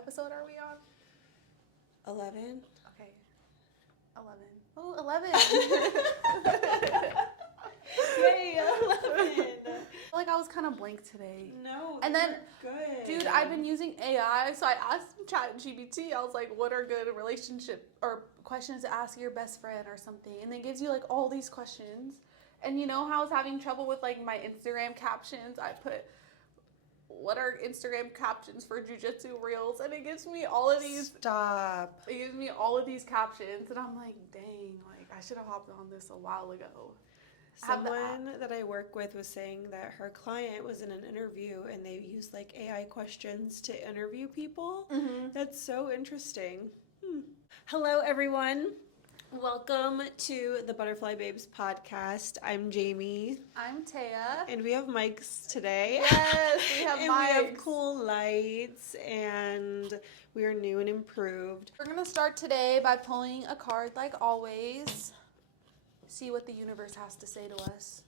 episode are we on? 11. Okay. 11. Oh, 11. Yay, 11. Like I was kind of blank today. No, and then, good. Dude, I've been using AI, so I asked ChatGPT. I was like, what are good relationship or questions to ask your best friend or something? And it gives you like all these questions. And you know how I was having trouble with like my Instagram captions? I put, what are Instagram captions for jujitsu reels? And it gives me all of these. Stop. It gives me all of these captions. And I'm like, dang, like I should have hopped on this a while ago. Someone that I work with was saying that her client was in an interview and they used like AI questions to interview people. Mm-hmm. That's so interesting. Hello, everyone. Welcome to the Butterfly Babes podcast. I'm Jamie. I'm Taya. And we have mics today. Yes, we have and mics. we have cool lights and we are new and improved. We're going to start today by pulling a card like always. See what the universe has to say to us.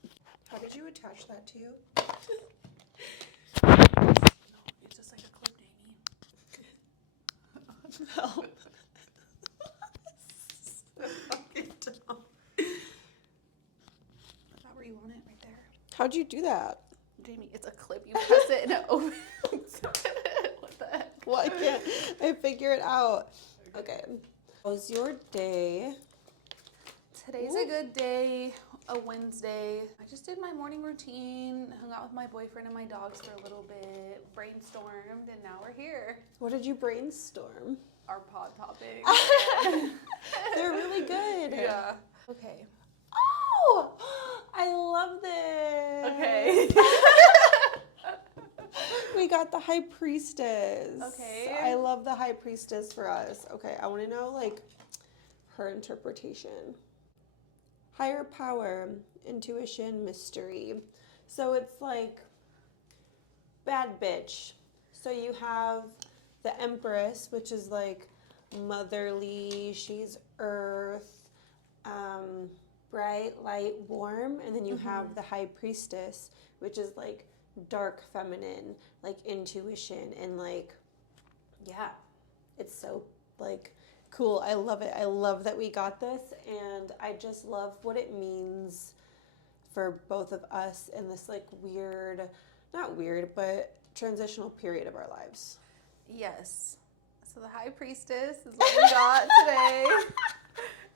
How did you attach that to you? No, it's just like a clip, Jamie. Help. So fucking dumb. Is that where you want it? Right there. How'd you do that? Jamie, it's a clip. You press it and it opens. What the heck? Well, I can't. I figure it out. Okay. How was your day? Today's a good day, a Wednesday. I just did my morning routine, hung out with my boyfriend and my dogs for a little bit, brainstormed, and now we're here. What did you brainstorm? Our pod topics. They're really good. Yeah. Okay. Oh, I love this. Okay. We got the High Priestess. Okay. I love the High Priestess for us. Okay, I want to know, like, her interpretation. Higher power, intuition, mystery. So it's like bad bitch. So you have the Empress, which is like motherly, she's earth, bright, light, warm. And then you have the High Priestess, which is like dark, feminine, like intuition. And like, yeah, it's so like cool. I love it. I love that we got this, and I just love what it means for both of us in this like weird, not weird, but transitional period of our lives. Yes. So the High Priestess is what we got today.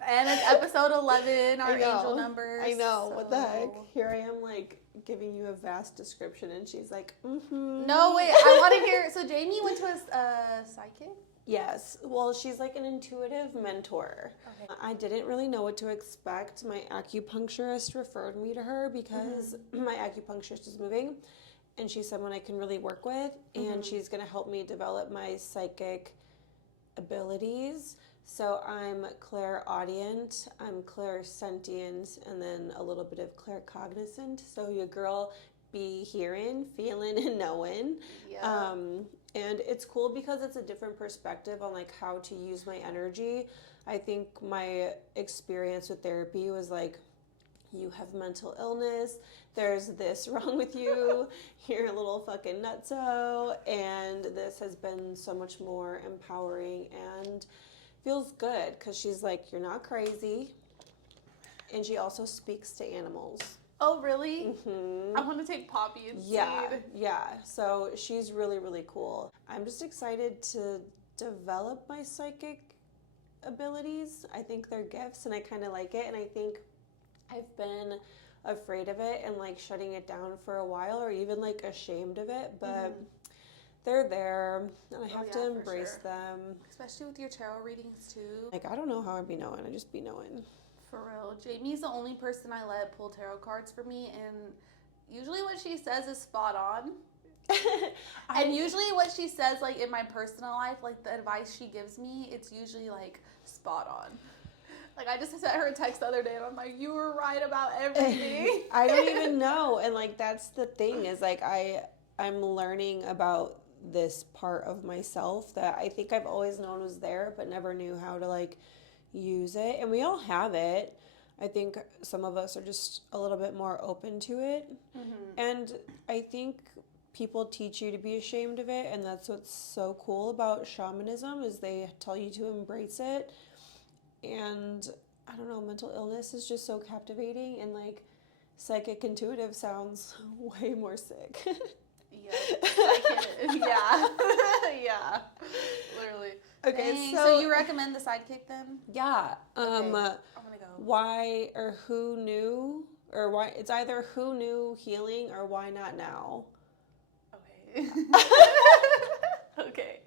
And it's episode 11, our angel numbers. I know. So. What the heck? Here I am like giving you a vast description, and she's like, No, wait. I want to hear. So Jamie went to a psychic? Yes. Well, she's like an intuitive mentor. Okay. I didn't really know what to expect. My acupuncturist referred me to her because my acupuncturist is moving, and she's someone I can really work with, and she's going to help me develop my psychic abilities. So I'm clairaudient, I'm clairsentient, and then a little bit of claircognizant. So your girl be hearing, feeling, and knowing. Yeah. And it's cool because it's a different perspective on like how to use my energy. I think my experience with therapy was like, you have mental illness, there's this wrong with you, you're a little fucking nutso, and this has been so much more empowering and feels good because she's like, you're not crazy, and she also speaks to animals. Oh, really? I want to take Poppy and Seed. Yeah. So she's really, really cool. I'm just excited to develop my psychic abilities. I think they're gifts, and I kind of like it, and I think I've been afraid of it and like shutting it down for a while, or even like ashamed of it, but they're there, and I have to embrace them. Especially with your tarot readings too. Like, I don't know how I'd be knowing, I just be knowing. For real. Jamie's the only person I let pull tarot cards for me, and usually what she says is spot on. And usually what she says, like, in my personal life, like, the advice she gives me, it's usually, like, spot on. Like, I just sent her a text the other day, and I'm like, you were right about everything. I don't even know. And, like, that's the thing is, like, I'm learning about this part of myself that I think I've always known was there, but never knew how to, like, use it. And we all have it. I think some of us are just a little bit more open to it. And I think people teach you to be ashamed of it, and that's what's so cool about shamanism is they tell you to embrace it. And I don't know, mental illness is just so captivating, and like psychic intuitive sounds way more sick. Yeah. Yeah. Literally. Okay, Dang, so you recommend the sidekick then? Yeah. Okay, I'm gonna go. Why or who knew, or why it's either who knew healing or why not now. Okay. Okay.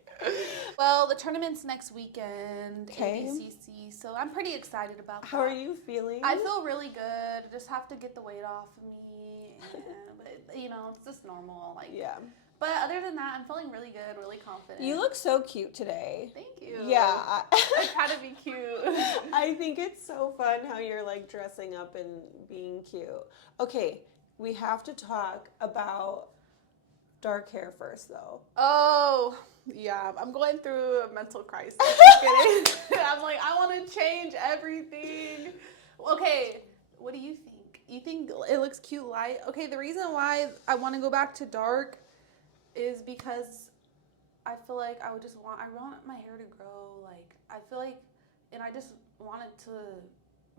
Well, the tournament's next weekend, ABCC, so I'm pretty excited about that. How are you feeling? I feel really good. I just have to get the weight off of me, but you know, it's just normal. Like, yeah. But other than that, I'm feeling really good, really confident. You look so cute today. Thank you. Yeah. I try to be cute. I think it's so fun how you're like dressing up and being cute. Okay, we have to talk about dark hair first though. Oh, yeah. I'm going through a mental crisis. Just kidding. I'm like, I want to change everything. Okay, what do you think? You think it looks cute light? Okay, the reason why I want to go back to dark is because I feel like I want my hair to grow. Like, I feel like, and I just want it to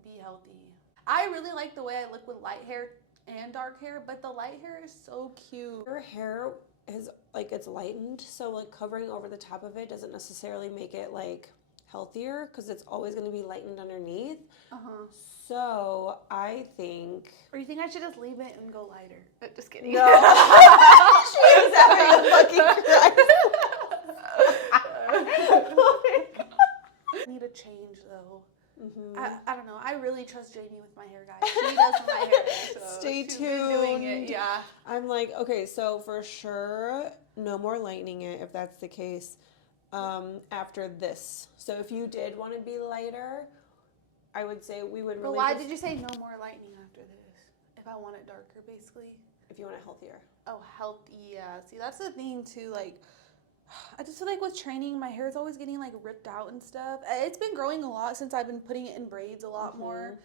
be healthy. I really like the way I look with light hair and dark hair, but the light hair is so cute. Your hair is like, it's lightened, so like covering over the top of it doesn't necessarily make it like healthier because it's always going to be lightened underneath. So I think, or you think I should just leave it and go lighter? Just kidding. No. She is having a fucking crisis. I need a change though. I don't know. I really trust Jamie with my hair, guys. She does my hair. So Stay she's tuned. Been doing it. Yeah. I'm like, okay, so for sure, no more lightening it if that's the case. After this, so if you did want to be lighter, I would say we would really. But why did you say no more lightening after this? If I want it darker, basically. If you want it healthier. Oh, healthy. Yeah. See, that's the thing too. Like, I just feel like with training, my hair is always getting like ripped out and stuff. It's been growing a lot since I've been putting it in braids a lot more.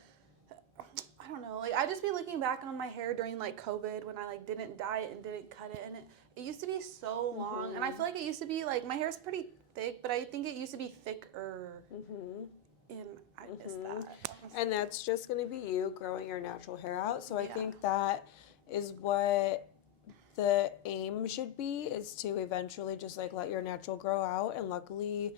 I don't know. Like, I just be looking back on my hair during like COVID when I like didn't dye it and didn't cut it, and it used to be so long, and I feel like it used to be like, my hair's pretty thick, but I think it used to be thicker, and I miss that. And that's just going to be you growing your natural hair out. So I think that is what the aim should be, is to eventually just like let your natural grow out, and luckily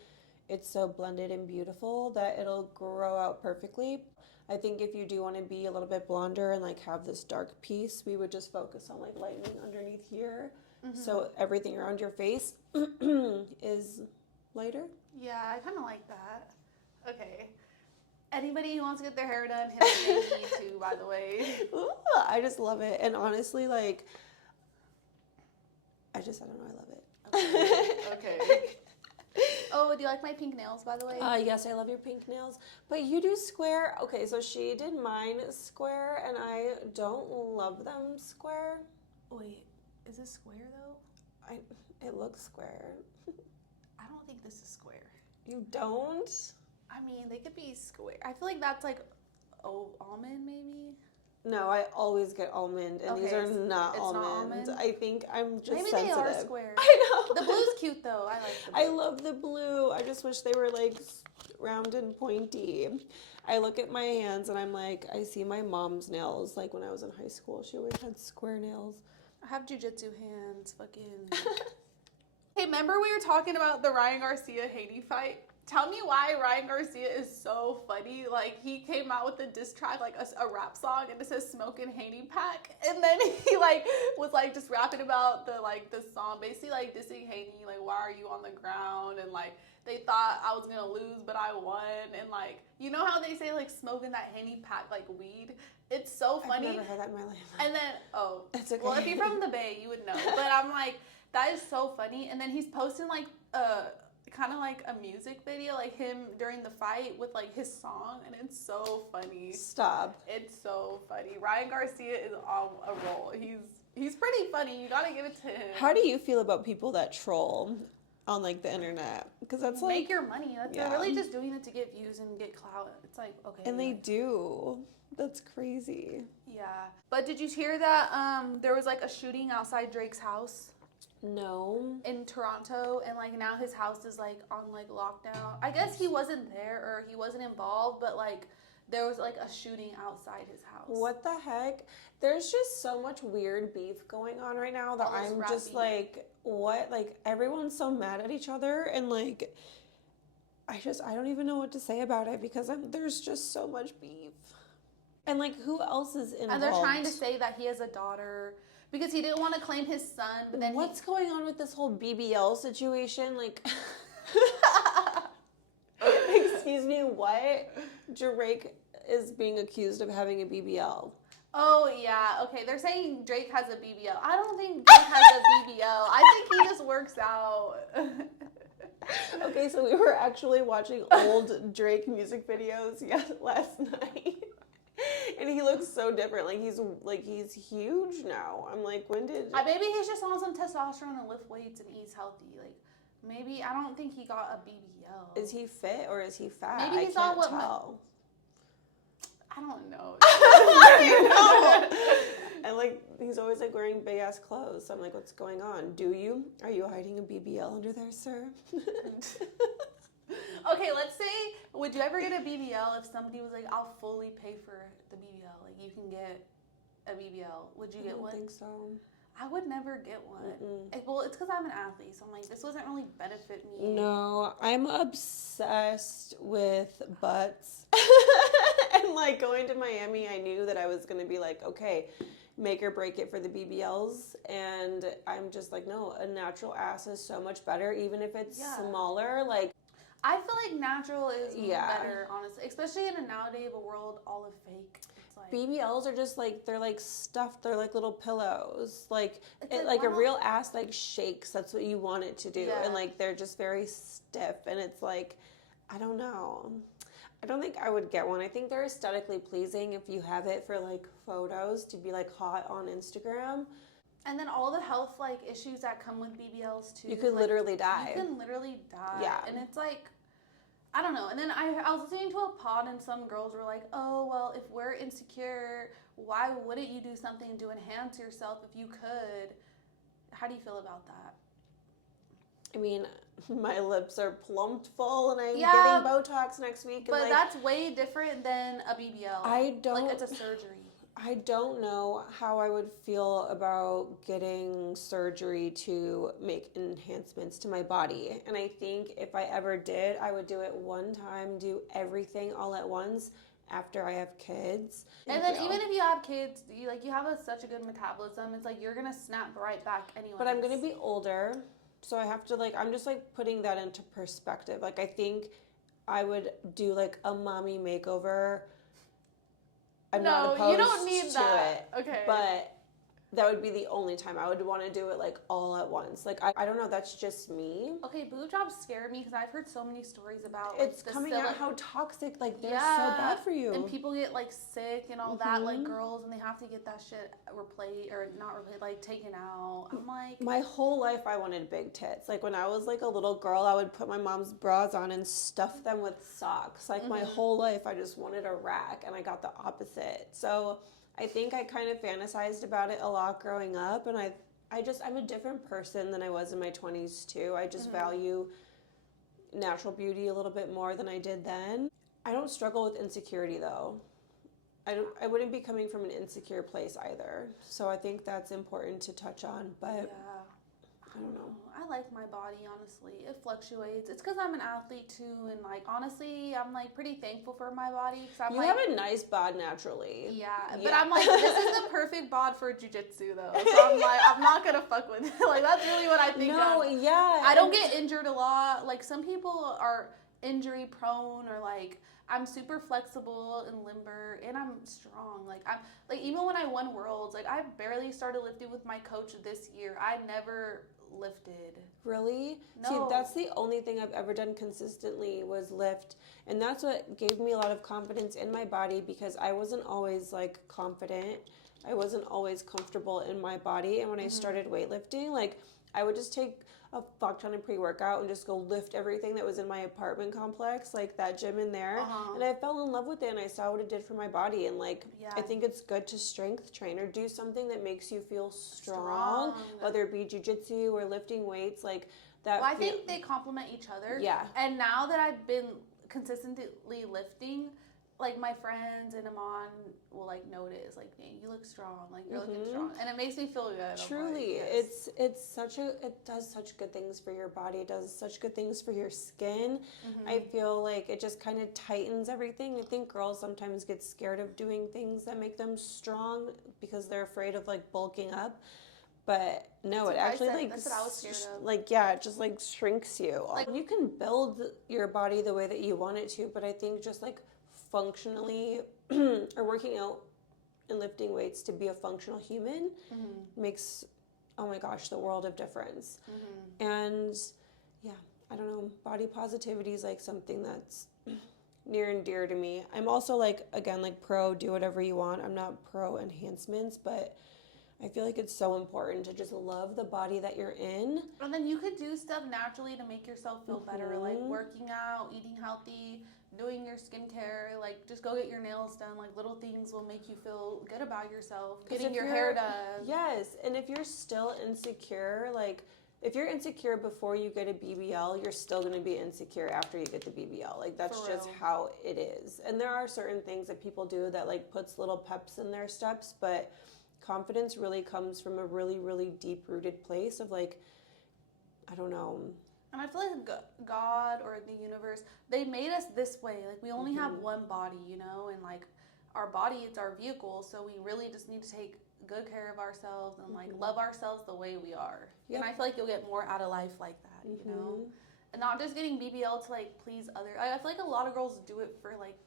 it's so blended and beautiful that it'll grow out perfectly. I think if you do want to be a little bit blonder and like have this dark piece, we would just focus on like lightening underneath here. So everything around your face is lighter. Yeah, I kind of like that. Okay. Anybody who wants to get their hair done, hit up me too, by the way. Ooh, I just love it. And honestly, like, I don't know, I love it. Okay. Oh, do you like my pink nails, by the way? Yes, I love your pink nails. But you do square. Okay, so she did mine square, and I don't love them square. Wait, is this square, though? It looks square. I don't think this is square. You don't? I mean, they could be square. I feel like that's like, almond, maybe? No, I always get almond, and these are not almond. Not almond. I think I'm just maybe sensitive. Maybe they are square. I know. The blue's cute, though. I like the blue. I love the blue. I just wish they were, like, round and pointy. I look at my hands, and I'm like, I see my mom's nails. Like, when I was in high school, she always had square nails. I have jujitsu hands. Fucking. Hey, remember we were talking about the Ryan Garcia-Haney fight? Tell me why Ryan Garcia is so funny. Like, he came out with a diss track, like a rap song, and it says "Smoking Haney Pack," and then he like was like just rapping about the song, basically like dissing Haney, like, why are you on the ground, and like they thought I was gonna lose, but I won, and like, you know how they say like smoking that Haney pack like weed? It's so funny. I've never heard that in my life. And then it's okay. Well, if you're from the Bay, you would know. But I'm like, that is so funny. And then he's posting like kind of like a music video, like him during the fight with like his song, and it's so funny. Stop. It's so funny. Ryan Garcia is on a roll. He's pretty funny. You gotta give it to him. How do you feel about people that troll on like the internet? Because that's like, make your money. They're really just doing it to get views and get clout. It's like, okay. And they do. That's crazy. Yeah. But did you hear that there was like a shooting outside Drake's house? No. In Toronto, and like now his house is like on like lockdown. I guess he wasn't there or he wasn't involved, but like there was like a shooting outside his house. What the heck? There's just so much weird beef going on right now that I'm just like, what? Like, everyone's so mad at each other, and like, I don't even know what to say about it because there's just so much beef. And like, who else is involved? And they're trying to say that he has a daughter because he didn't want to claim his son, but then what's going on with this whole BBL situation? Like, excuse me, what? Drake is being accused of having a BBL. Oh, yeah. Okay, they're saying Drake has a BBL. I don't think Drake has a BBL. I think he just works out. Okay, so we were actually watching old Drake music videos last night. And he looks so different. Like he's huge now. I'm like, when did maybe he's just on some testosterone and lift weights and eats healthy. Like maybe I don't think he got a BBL. Is he fit or is he fat? Maybe he's I can't tell. I don't know. I know. And like he's always like wearing big ass clothes. So I'm like, what's going on? Are you hiding a BBL under there, sir? Okay, let's say, would you ever get a BBL if somebody was like, I'll fully pay for the BBL? Like, you can get a BBL. Would you get one? I don't think so. I would never get one. Well, it's because I'm an athlete, so I'm like, this doesn't really benefit me. No, I'm obsessed with butts. And like going to Miami, I knew that I was going to be like, okay, make or break it for the BBLs. And I'm just like, no, a natural ass is so much better, even if it's smaller. Like, I feel like natural is better, honestly. Especially in a nowadays world, all of fake. It's like BBLs are just like, they're like stuffed. They're like little pillows. Like a real ass like shakes. That's what you want it to do. Yeah. And like, they're just very stiff. And it's like, I don't know. I don't think I would get one. I think they're aesthetically pleasing if you have it for like photos to be like hot on Instagram. And then all the health like issues that come with BBLs too. You could literally die. You can literally die. Yeah. And it's like, I don't know. And then I was listening to a pod and some girls were like, oh, well, if we're insecure, why wouldn't you do something to enhance yourself if you could? How do you feel about that? I mean, my lips are plumped full and I'm getting Botox next week. But like, that's way different than a BBL. Like, it's a surgery. I don't know how I would feel about getting surgery to make enhancements to my body. And I think if I ever did, I would do it one time, do everything all at once after I have kids. And then even if you have kids, you have such a good metabolism. It's like you're going to snap right back anyway. But I'm going to be older. So I have to I'm just putting that into perspective. Like, I think I would do like a mommy makeover. I'm not opposed you don't need to that. it. Okay. But that would be the only time I would want to do it like all at once. Like, I don't know, that's just me. Okay, boob jobs scare me because I've heard so many stories about it's coming out how toxic, like they're so bad for you. And people get like sick and all that, like girls, and they have to get that shit taken out. I'm like, my whole life I wanted big tits. Like when I was like a little girl, I would put my mom's bras on and stuff them with socks. Like my whole life I just wanted a rack, and I got the opposite. So I think I kind of fantasized about it a lot growing up, and I'm a different person than I was in my 20s too. I just value natural beauty a little bit more than I did then. I don't struggle with insecurity though. I wouldn't be coming from an insecure place either. So I think that's important to touch on, but I don't know. I like my body, honestly. It fluctuates. It's because I'm an athlete too, and like honestly, I'm like pretty thankful for my body. You have a nice bod naturally. Yeah, but I'm like, this is the perfect bod for jiu-jitsu though. So I'm like, I'm not gonna fuck with it. Like that's really what I think. I don't get injured a lot. Like some people are injury prone, or like I'm super flexible and limber, and I'm strong. Like I'm like, even when I won worlds, like I barely started lifting with my coach this year. I never lifted. Really? No. See, that's the only thing I've ever done consistently was lift. And that's what gave me a lot of confidence in my body, because I wasn't always like confident. I wasn't always comfortable in my body. And when I started weightlifting, like I would just take a fuck ton of pre-workout and just go lift everything that was in my apartment complex, like that gym in there. And I fell in love with it and I saw what it did for my body. And like, I think it's good to strength train or do something that makes you feel strong. Whether it be jujitsu or lifting weights, like that. Well, I think they complement each other. Yeah. And now that I've been consistently lifting, like my friends and Amon will like notice, like, dang, you look strong, like you're looking strong, and it makes me feel good. Truly, like, yes. it does such good things for your body. It does such good things for your skin. I feel like it just kind of tightens everything. I think girls sometimes get scared of doing things that make them strong because they're afraid of like bulking up. But no, it actually like that's what I was scared of. Like it just like shrinks you. Like you can build your body the way that you want it to, but I think just like functionally or working out and lifting weights to be a functional human makes, oh my gosh, the world of difference. And yeah, I don't know, body positivity is like something that's near and dear to me. I'm also like, again, like pro do whatever you want. I'm not pro enhancements, but I feel like it's so important to just love the body that you're in. And then you could do stuff naturally to make yourself feel better, like working out, eating healthy, doing your skincare, like just go get your nails done. Like little things will make you feel good about yourself. Getting your hair done. Yes, and if you're still insecure, like if you're insecure before you get a BBL, you're still going to be insecure after you get the BBL. Like that's just how it is. And there are certain things that people do that like puts little peps in their steps, but confidence really comes from a really, really deep-rooted place of like, I don't know. And I feel like God or the universe, they made us this way. Like we only have one body, you know, and like our body, it's our vehicle. So we really just need to take good care of ourselves and like love ourselves the way we are. And I feel like you'll get more out of life like that, you know, and not just getting BBL to like please others. I feel like a lot of girls do it for like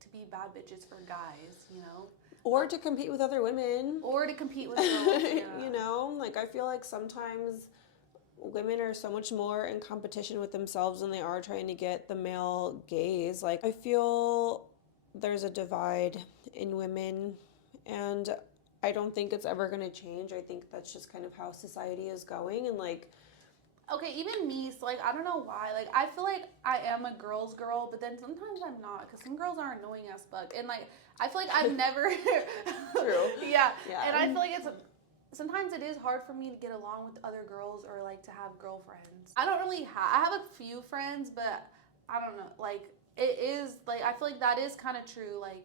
to be bad bitches for guys, you know. Or to compete with other women. Or to compete with girls, yeah. You know, like I feel like sometimes women are so much more in competition with themselves than they are trying to get the male gaze. Like I feel there's a divide in women and I don't think it's ever going to change. I think that's just kind of how society is going and like okay, even me, so like I don't know why. Like I feel like I am a girl's girl, but then sometimes I'm not because some girls are annoying as fuck. And like I feel like I've never True. yeah. And I feel like sometimes it is hard for me to get along with other girls or like to have girlfriends. I don't really I have a few friends, but I don't know. Like it is like I feel like that is kind of true. Like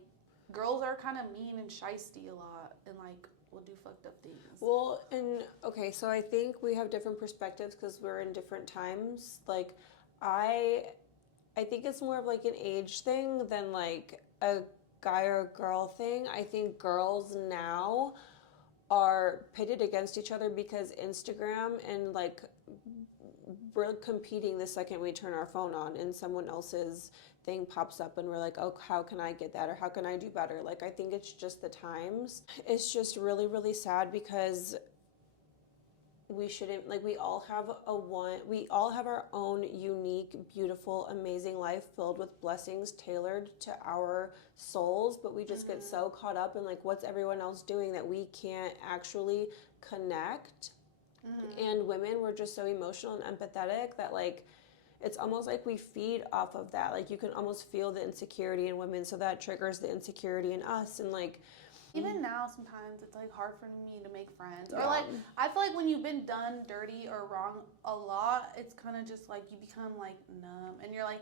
girls are kind of mean and shisty a lot and like will do fucked up things. Well, and okay, so I think we have different perspectives because we're in different times. Like I think it's more of like an age thing than like a guy or girl thing. I think girls now are pitted against each other because Instagram and like we're competing the second we turn our phone on and someone else's thing pops up and we're like, oh, how can I get that or how can I do better? Like I think it's just the times. It's just really, really sad because we shouldn't like we all have our own unique, beautiful, amazing life filled with blessings tailored to our souls, but we just get so caught up in like what's everyone else doing that we can't actually connect. And women, we're just so emotional and empathetic that like it's almost like we feed off of that. Like you can almost feel the insecurity in women, so that triggers the insecurity in us. And like even now sometimes it's like hard for me to make friends or like I feel like when you've been done dirty or wrong a lot, it's kind of just like you become like numb and you're like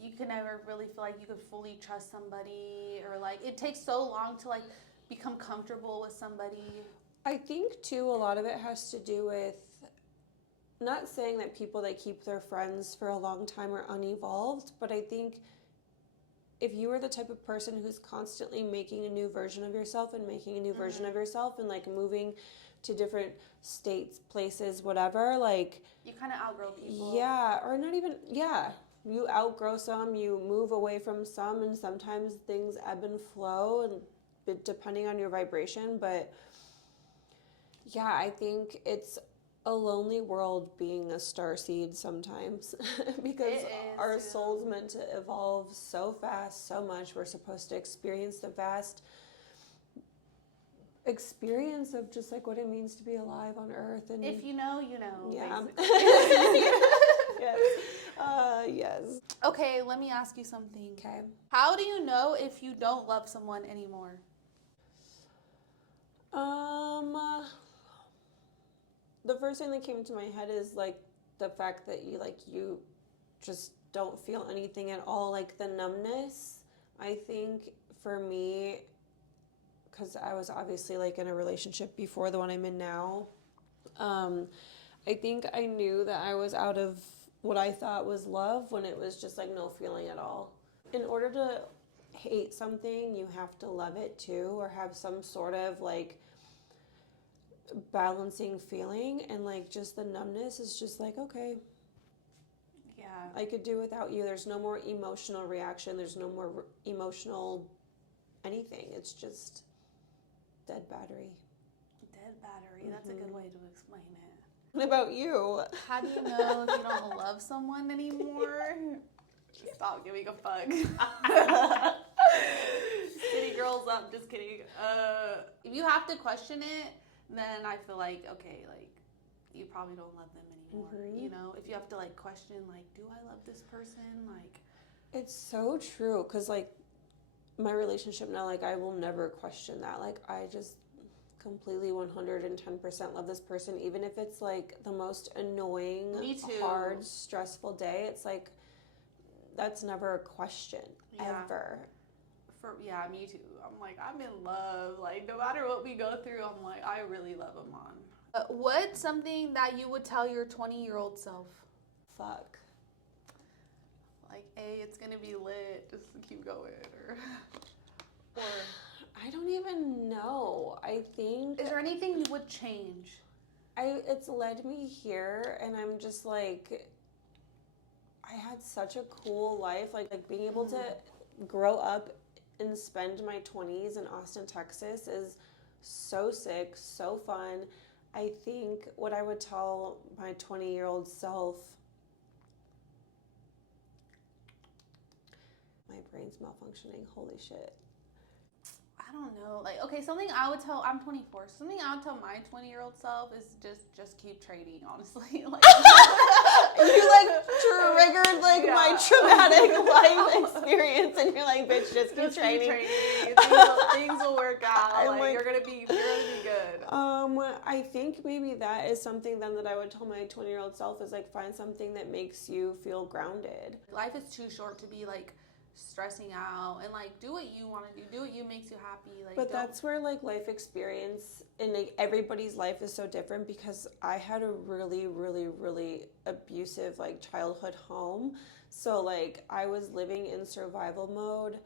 you can never really feel like you could fully trust somebody or like it takes so long to like become comfortable with somebody. I think too a lot of it has to do with not saying that people that keep their friends for a long time are unevolved, but I think if you are the type of person who's constantly making a new version of yourself and making a new version of yourself and like moving to different states, places, whatever, like you kind of outgrow people. Yeah, or not even, yeah. You outgrow some, you move away from some, and sometimes things ebb and flow and depending on your vibration, but yeah, I think it's a lonely world being a starseed sometimes because our soul's meant to evolve so fast, so much. We're supposed to experience the vast experience of just like what it means to be alive on Earth. And if you know, you know. Yeah. Yes. Okay, let me ask you something. Okay. How do you know if you don't love someone anymore? The first thing that came to my head is like the fact that you just don't feel anything at all, like the numbness. I think for me, because I was obviously like in a relationship before the one I'm in now, I think I knew that I was out of what I thought was love when it was just like no feeling at all. In order to hate something, you have to love it too, or have some sort of like balancing feeling, and like just the numbness is just like, okay, Yeah. I could do without you. There's no more emotional reaction. There's no more emotional anything. It's just dead battery. Dead battery. That's a good way to explain it. What about you? How do you know if you don't love someone anymore? Stop giving a fuck. City girls up. Just kidding. If you have to question it, then I feel like, okay, like, you probably don't love them anymore. Mm-hmm. You know, if you have to like question, like, do I love this person? Like, It's so true, because like my relationship now, like I will never question that. Like I just completely 110% love this person, even if it's like the most annoying, Me too. hard, stressful day. It's like that's never a question, ever. Yeah, me too. I'm like, I'm in love. Like, no matter what we go through, I'm like, I really love him on. What's something that you would tell your 20-year-old self? Fuck. Like, hey, it's gonna be lit. Just keep going, or I don't even know. I think is there anything you would change? it's led me here, and I'm just like, I had such a cool life. Like being able to grow up and spend my 20s in Austin, Texas is so sick, so fun. I think what I would tell my 20-year-old self, my brain's malfunctioning, holy shit. I don't know. Like, okay, something I would tell, I'm 24. Something I would tell my 20-year-old self is just keep trading, honestly. Like, you like triggered like my traumatic life experience, and you're like, bitch, just keep trading. Things will work out. Like, you're gonna be good. I think maybe that is something then that I would tell my 20-year-old self is like, find something that makes you feel grounded. Life is too short to be like stressing out, and like do what you want to do what you makes you happy. Like, but that's where like life experience and like everybody's life is so different, because I had a really, really, really abusive like childhood home, so like I was living in survival mode,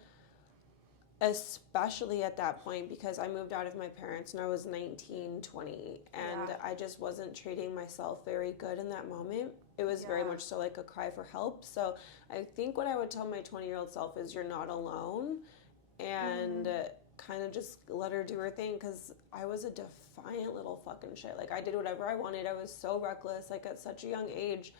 especially at that point, because I moved out of my parents when I was 19, 20, and I just wasn't treating myself very good in that moment. It was very much so like a cry for help. So I think what I would tell my 20-year-old self is you're not alone, and kind of just let her do her thing, because I was a defiant little fucking shit. Like I did whatever I wanted. I was so reckless, like at such a young age.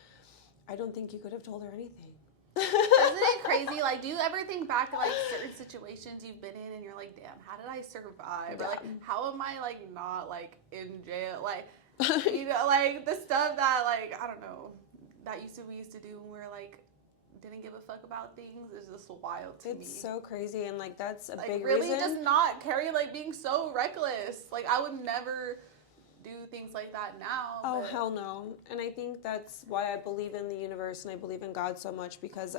I don't think you could have told her anything. Isn't it crazy? Like, do you ever think back to like certain situations you've been in and you're like, damn, how did I survive? Yeah. Or like, how am I like not like in jail? Like, you know, like the stuff that like, I don't know, that we used to do when we were like didn't give a fuck about things is just wild to me. It's so crazy, and like that's a like, big really reason. just not carry, like being so reckless. Like I would never do things like that now. Oh, hell no. And I think that's why I believe in the universe and I believe in God so much, because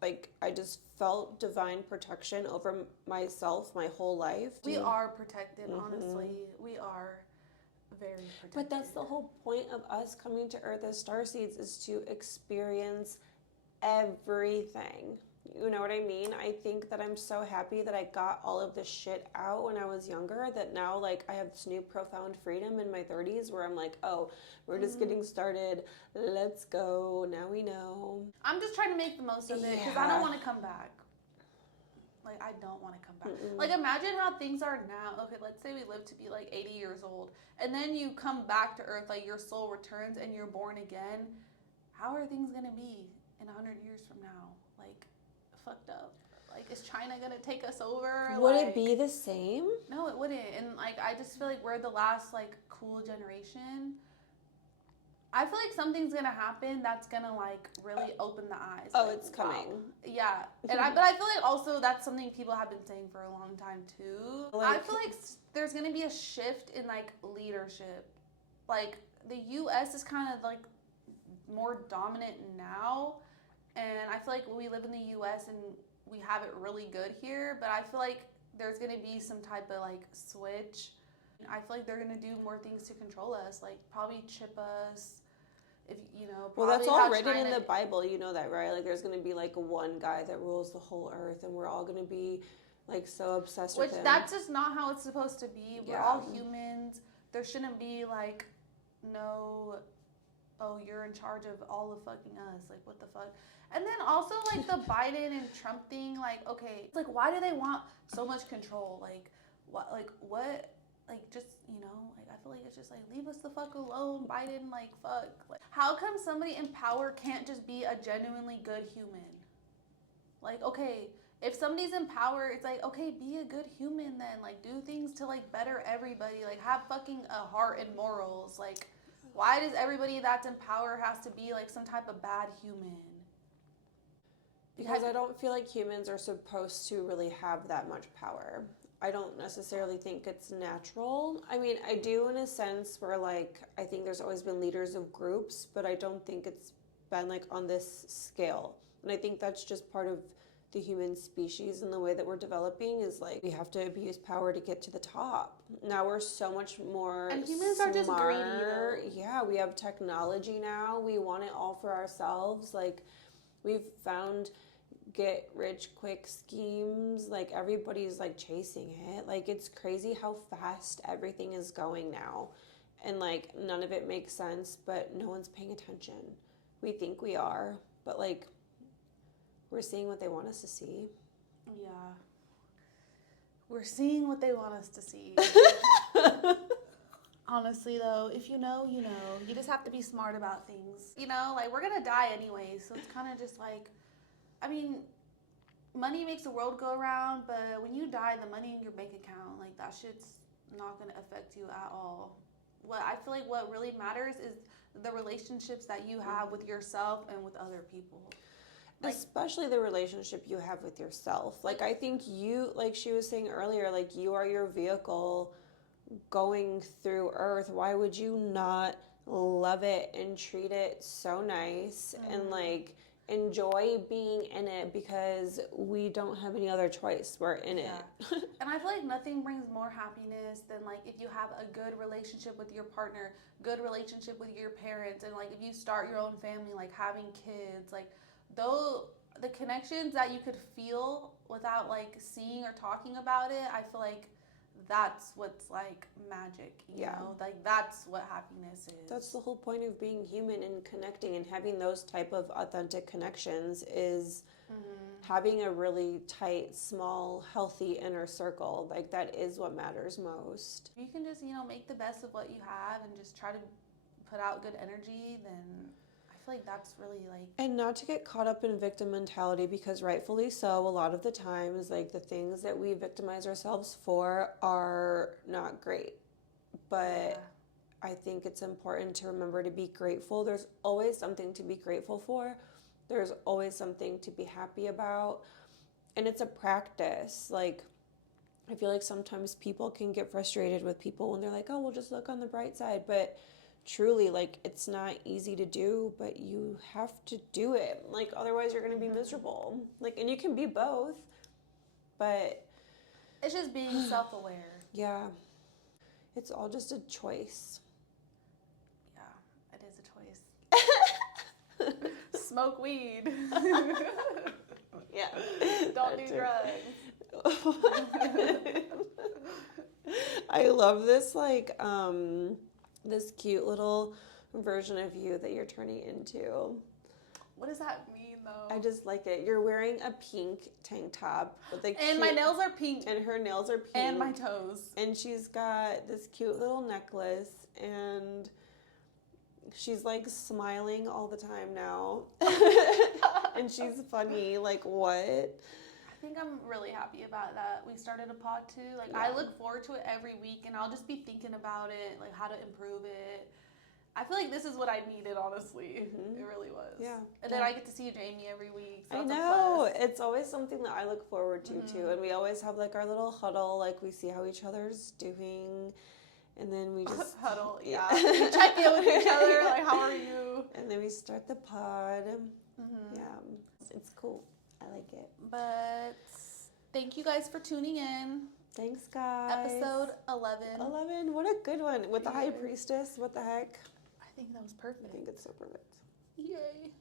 like I just felt divine protection over myself my whole life. We are protected, honestly. We are very protected. But that's the whole point of us coming to Earth as starseeds, is to experience everything. You know what I mean? I think that I'm so happy that I got all of this shit out when I was younger, that now like I have this new profound freedom in my 30s where I'm like, oh, we're just getting started. Let's go. Now we know. I'm just trying to make the most of it, because I don't want to come back. Like, I don't want to come back. Like, imagine how things are now. Okay, let's say we live to be like 80 years old, and then you come back to Earth, like your soul returns and you're born again. How are things going to be in 100 years from now? Like, fucked up. Like, is China gonna take us over? Would like, it be the same? No, it wouldn't. And like, I just feel like we're the last like cool generation. I feel like something's gonna happen that's gonna like really open the eyes. Oh, like, it's coming. wow. Yeah, but I feel like also that's something people have been saying for a long time too. I feel like there's gonna be a shift in like leadership. Like the U.S. is kind of like more dominant now, and I feel like we live in the U.S. and we have it really good here. But I feel like there's gonna be some type of like switch. I feel like they're gonna do more things to control us, like probably chip us. If you know, Well, that's all written China, in the Bible. You know that, right? Like, there's gonna be like one guy that rules the whole earth, and we're all gonna be like so obsessed with him. Which that's just not how it's supposed to be. We're all humans. There shouldn't be like no, oh, you're in charge of all of fucking us. Like, what the fuck? And then also like the Biden and Trump thing. Like, okay, it's like, why do they want so much control? Like, what? Like, just, you know, like, I feel like it's just like, leave us the fuck alone, Biden, like, fuck. Like, how come somebody in power can't just be a genuinely good human? Like, okay, if somebody's in power, it's like, okay, be a good human then. Like, do things to, like, better everybody. Like, have fucking a heart and morals. Like, why does everybody that's in power has to be, like, some type of bad human? Because I don't feel like humans are supposed to really have that much power. I don't necessarily think it's natural. I mean, I do in a sense where, like, I think there's always been leaders of groups, but I don't think it's been, like, on this scale. And I think that's just part of the human species and the way that we're developing is, like, we have to abuse power to get to the top. Now we're so much more And humans are just greedy, though. Yeah, we have technology now. We want it all for ourselves. Like, we've found get rich quick schemes. Like, everybody's like chasing it. Like, it's crazy how fast everything is going now, and like none of it makes sense, but no one's paying attention. We think we are, but like we're seeing what they want us to see. Yeah, we're seeing what they want us to see. Honestly, though, if you know, you know. You just have to be smart about things. You know, like, we're gonna die anyway, so it's kind of just like, I mean, money makes the world go around, but when you die, the money in your bank account, like, that shit's not going to affect you at all. What I feel like what really matters is the relationships that you have with yourself and with other people. Like, especially the relationship you have with yourself. Like, I think you, like she was saying earlier, like, you are your vehicle going through Earth. Why would you not love it and treat it so nice and, like, enjoy being in it, because we don't have any other choice. We're in it. And I feel like nothing brings more happiness than, like, if you have a good relationship with your partner, good relationship with your parents, and, like, if you start your own family, like having kids, like, though the connections that you could feel without, like, seeing or talking about it, I feel like that's what's like magic, you know? Like, that's what happiness is. That's the whole point of being human and connecting and having those type of authentic connections is having a really tight, small, healthy inner circle. Like, that is what matters most. If you can just, you know, make the best of what you have and just try to put out good energy, then I feel like that's really, like... And not to get caught up in victim mentality, because rightfully so, a lot of the times, like, the things that we victimize ourselves for are not great. But I think it's important to remember to be grateful. There's always something to be grateful for. There's always something to be happy about. And it's a practice. Like, I feel like sometimes people can get frustrated with people when they're like, oh, we'll just look on the bright side. But truly, like, it's not easy to do, but you have to do it. Like, otherwise you're going to be miserable. Like, and you can be both, but... It's just being self-aware. Yeah. It's all just a choice. Yeah, it is a choice. Smoke weed. Yeah. Don't do drugs. I love this, like, this cute little version of you that you're turning into. What does that mean, though? I just like it. You're wearing a pink tank top with a and my nails are pink. And her nails are pink. And my toes. And she's got this cute little necklace, and she's like smiling all the time now. And she's funny. Like, what? think I'm really happy about that. We started a pod too. Like, Yeah. I look forward to it every week, and I'll just be thinking about it, like how to improve it. I feel like this is what I needed, honestly. It really was. Yeah. And then I get to see Jamie every week. So I that's know. A plus. It's always something that I look forward to too. And we always have like our little huddle, like we see how each other's doing. And then we just Huddle, yeah. We check in with each other, like, how are you? And then we start the pod. Yeah. It's cool. I like it. But thank you guys for tuning in. Thanks, guys. Episode 11. 11. What a good one. With the High Priestess. What the heck? I think that was perfect. I think it's so perfect. Yay.